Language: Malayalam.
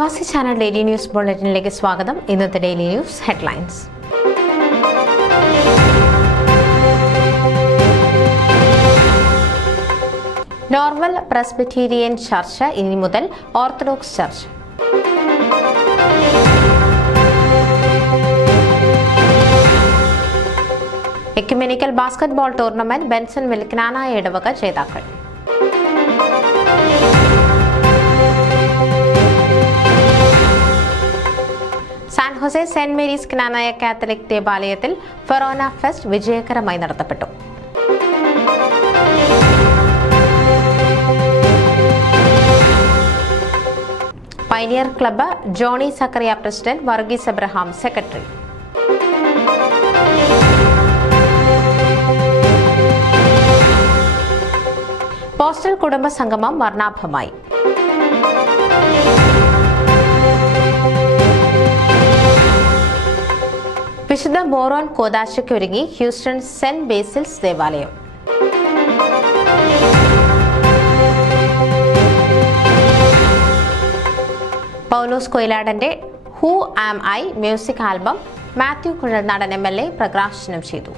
പ്രവാസി ചാനൽ ഡെയിലി ന്യൂസ് ബുള്ളറ്റിനിലേക്ക് സ്വാഗതം. ഇന്നത്തെ daily news headlines. Normal Presbyterian church ഇനി മുതൽ orthodox church. Ecumenical basketball tournament Benson വിൽക്കനാനായ ഇടവക ജേതാക്കൾ. San Jose Saint Mary's Knanaya Catholic ദേവാലയത്തിൽ ഫെറോന ഫെസ്റ്റ് വിജയകരമായി നടത്തപ്പെട്ടു. Pioneer club Johny Zacharia president, Varghese Abraham secretary. Postal കുടുംബ സംഗമം വർണ്ണാഭമായി. വിശുദ്ധ മോറോൻ കോദാശയ്ക്കൊരുങ്ങി ഹ്യൂസ്റ്റൺ സെന്റ് ബേസിൽസ് ദേവാലയം. പൗലോസ് കൊയിലാടന്റെ who am I music album Mathew Kuzhalnadan MLA പ്രകാശനം ചെയ്തു.